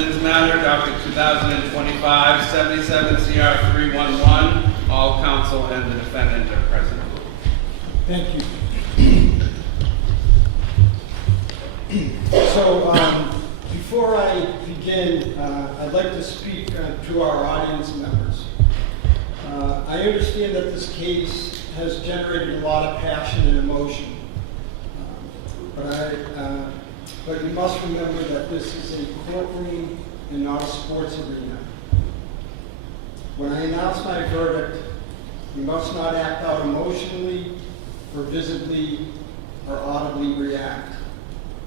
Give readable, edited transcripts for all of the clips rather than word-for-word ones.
Fitzsimmons matter, docket 2025-77 CR 311. All counsel and the defendant are present. Thank you. So, before I begin, I'd like to speak to our audience members. I understand that this case has generated a lot of passion and emotion, but you must remember that this is a courtroom and not a sports arena. When I announce my verdict, you must not act out emotionally or visibly or audibly react.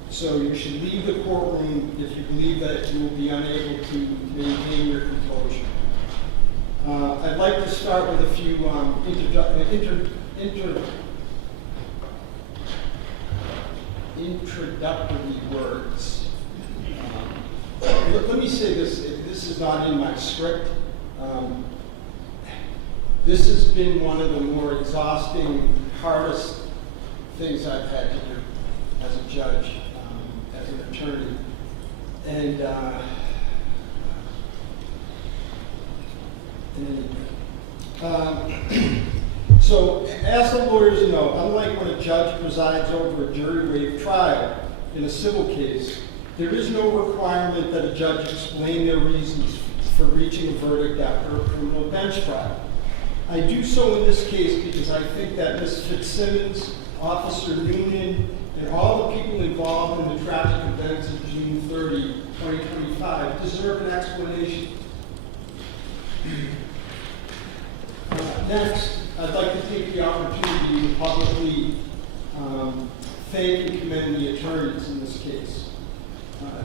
So you should leave the courtroom if you believe that you will be unable to maintain your composure. I'd like to start with a few introductory words. Let me say this, this is not in my script. This has been one of the more exhausting, hardest things I've had to do as a judge, as an attorney. And so, as the lawyers know, unlike when a judge presides over a jury waived trial in a civil case, there is no requirement that a judge explain their reasons for reaching a verdict after a criminal bench trial. I do so in this case because I think that Ms. Fitzsimmons, Officer Noonan, and all the people involved in the tragic events of June 30, 2025 deserve an explanation. Next, I'd like to take the opportunity to publicly thank and commend the attorneys in this case.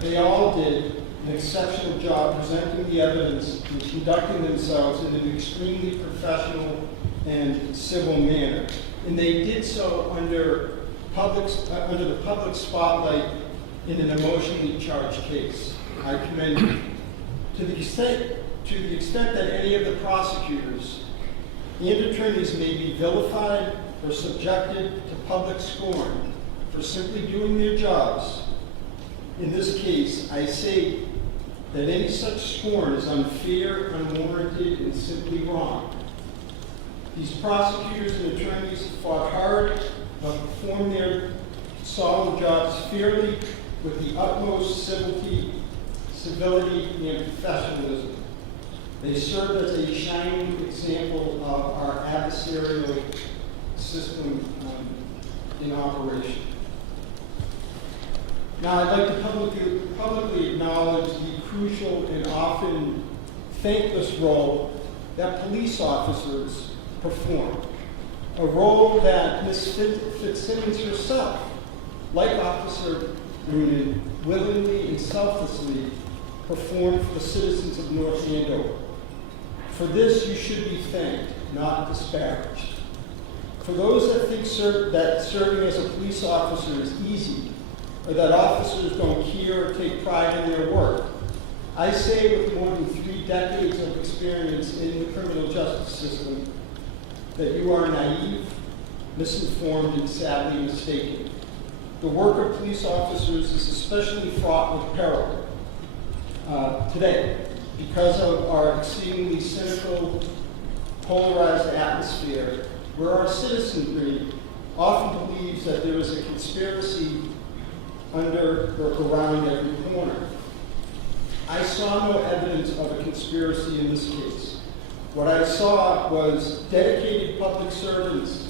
They all did an exceptional job presenting the evidence and conducting themselves in an extremely professional and civil manner. And they did so under the public spotlight in an emotionally charged case. I commend you. To the extent that any of the prosecutors and attorneys may be vilified or subjected to public scorn for simply doing their jobs, in this case, I say that any such scorn is unfair, unwarranted, and simply wrong. These prosecutors and attorneys fought hard but performed their solemn jobs fairly with the utmost civility and professionalism. They served as a shining example of our adversarial system in operation. Now, I'd like to publicly acknowledge the crucial and often thankless role that police officers perform, a role that Ms. Fitzsimmons herself, like Officer Noonan, willingly and selflessly performed for the citizens of North Andover. For this, you should be thanked, not disparaged. For those that think that serving as a police officer is easy, or that officers don't care or take pride in their work, I say with more than 3 decades of experience in the criminal justice system that you are naive, misinformed, and sadly mistaken. The work of police officers is especially fraught with peril today because of our exceedingly cynical, polarized atmosphere where our citizenry often believes that there is a conspiracy under or around every corner. I saw no evidence of a conspiracy in this case. What I saw was dedicated public servants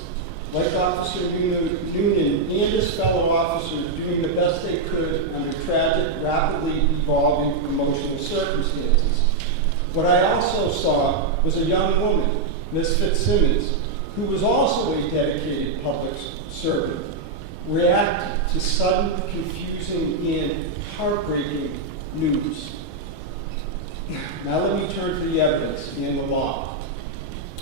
like Officer Noonan and his fellow officers doing the best they could under tragic, rapidly evolving emotional circumstances. What I also saw was a young woman, Ms. Fitzsimmons, who was also a dedicated public servant, react to sudden, confusing, and heartbreaking news. Now let me turn to the evidence and the law.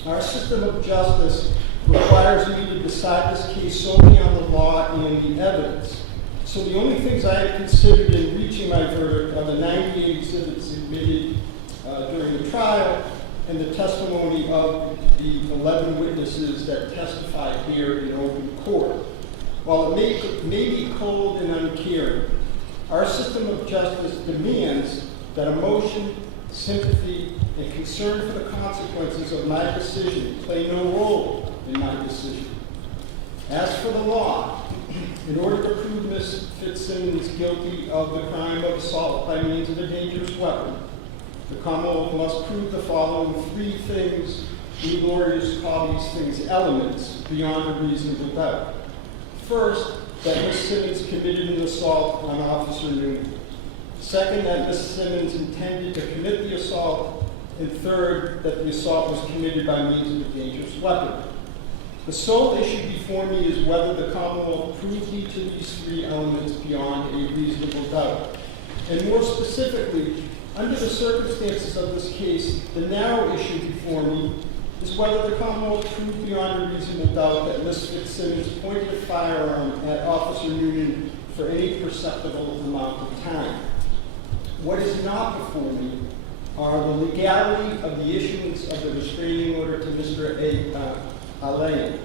Our system of justice requires me to decide this case solely on the law and the evidence. So the only things I have considered in reaching my verdict are the 98 exhibits admitted during the trial and the testimony of the 11 witnesses that testified here in open court. While it may be cold and uncaring, our system of justice demands that emotion, sympathy, and concern for the consequences of my decision play no role in my decision. As for the law, in order to prove Ms. Fitzsimmons guilty of the crime of assault by means of a dangerous weapon, the Commonwealth must prove the following three things. We lawyers call these things elements beyond a reasonable doubt. First, that Ms. Simmons committed an assault on Officer Newman. Second, that Ms. Simmons intended to commit the assault. And third, that the assault was committed by means of a dangerous weapon. The sole issue before me is whether the Commonwealth proved each of these three elements beyond a reasonable doubt. And more specifically, under the circumstances of this case, the narrow issue before me is whether the Commonwealth proved beyond a reasonable doubt that Ms. Fitzsimmons pointed a firearm at Officer Newman for any perceptible amount of time. What is not before me are the legality of the issuance of the restraining order to Mr. Alain,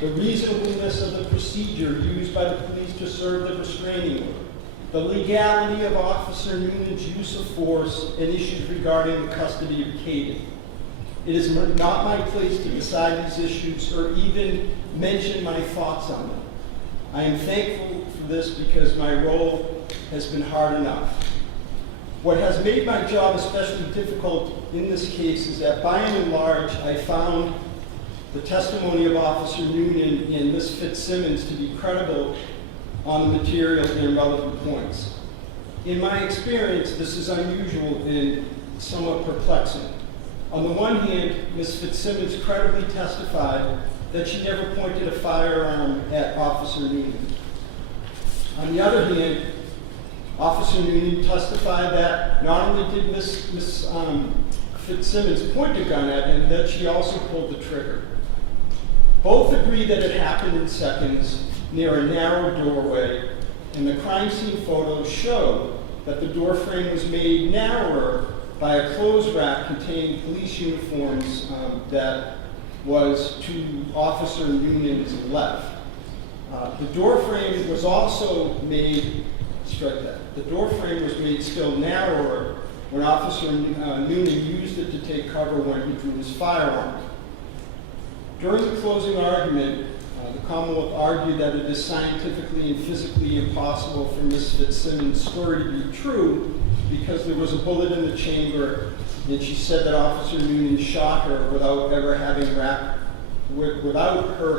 the reasonableness of the procedure used by the police to serve the restraining order, the legality of Officer Newman's use of force, and issues regarding the custody of Caden. It is not my place to decide these issues or even mention my thoughts on them. I am thankful for this because my role has been hard enough. What has made my job especially difficult in this case is that by and large, I found the testimony of Officer Newman and Ms. Fitzsimmons to be credible on the material and relevant points. In my experience, this is unusual and somewhat perplexing. On the one hand, Ms. Fitzsimmons credibly testified that she never pointed a firearm at Officer Newman. On the other hand, Officer Newman testified that not only did Ms. Fitzsimmons point a gun at him, that she also pulled the trigger. Both agree that it happened in seconds near a narrow doorway, and the crime scene photos show that the door frame was made narrower by a clothes rack containing police uniforms that was to Officer Newman's left. The door frame was also made, the door frame was made still narrower when Officer Newman used it to take cover when he drew his firearm. During the closing argument, the Commonwealth argued that it is scientifically and physically impossible for Ms. Fitzsimmons' story to be true because there was a bullet in the chamber, and she said that Officer Newman shot her without her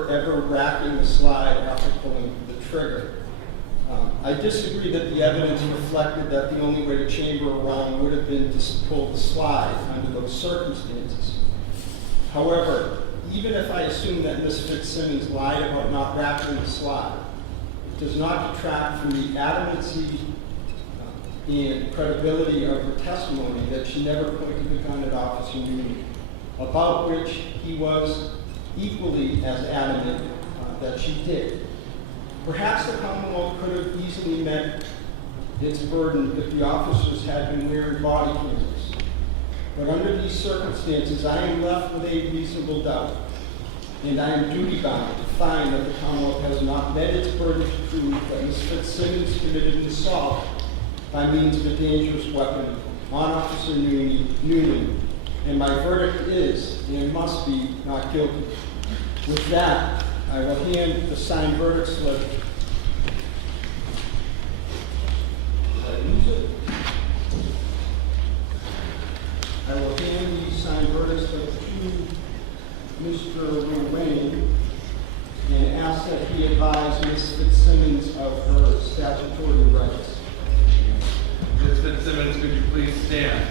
ever racking the slide after pulling the trigger. I disagree that the evidence reflected that the only way to chamber a round would have been to pull the slide under those circumstances. However, even if I assume that Ms. Fitzsimmons lied about not racking the slide, it does not detract from the adamancy and credibility of her testimony that she never pointed the gun at Officer Newman, about which he was equally as adamant that she did. Perhaps the Commonwealth could have easily met its burden if the officers had been wearing body cameras. But under these circumstances, I am left with a reasonable doubt, and I am duty-bound to find that the Commonwealth has not met its burden to prove that Ms. Fitzsimmons committed an assault by means of a dangerous weapon on Officer Newman, and my verdict is, and must be, not guilty. With that, I will hand the signed verdict slip. I will hand the signed verdict slip to Mr. Wayne and ask that he advise Ms. Fitzsimmons of her statutory rights. Ms. Fitzsimmons, could you please stand?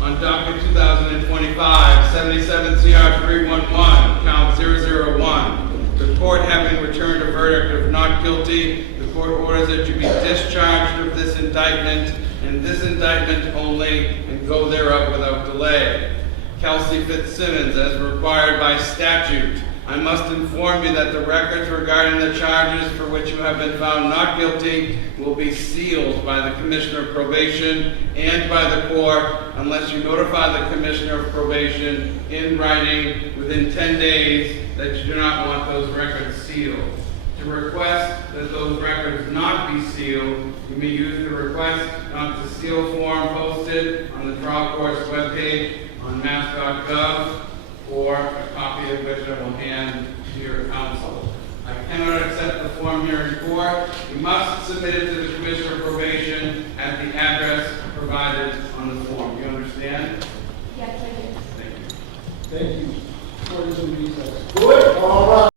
On docket 2025, 77 CR 311, count 001, the court having returned a verdict of not guilty, the court orders that you be discharged of this indictment and this indictment only, and go thereof without delay. Kelsey Fitzsimmons, as required by statute, I must inform you that the records regarding the charges for which you have been found not guilty will be sealed by the Commissioner of Probation and by the court unless you notify the Commissioner of Probation in writing within 10 days that you do not want those records sealed. To to request that those records not be sealed, you may use the request not to seal form posted on the trial court's webpage on mass.gov, or a copy of which I will hand to your counsel. I cannot accept the form here in court. You must submit it to the Commissioner of Probation at the address provided on the form. You understand? Yes, I do. Thank you. Thank you. Court is in recess. Good, all right.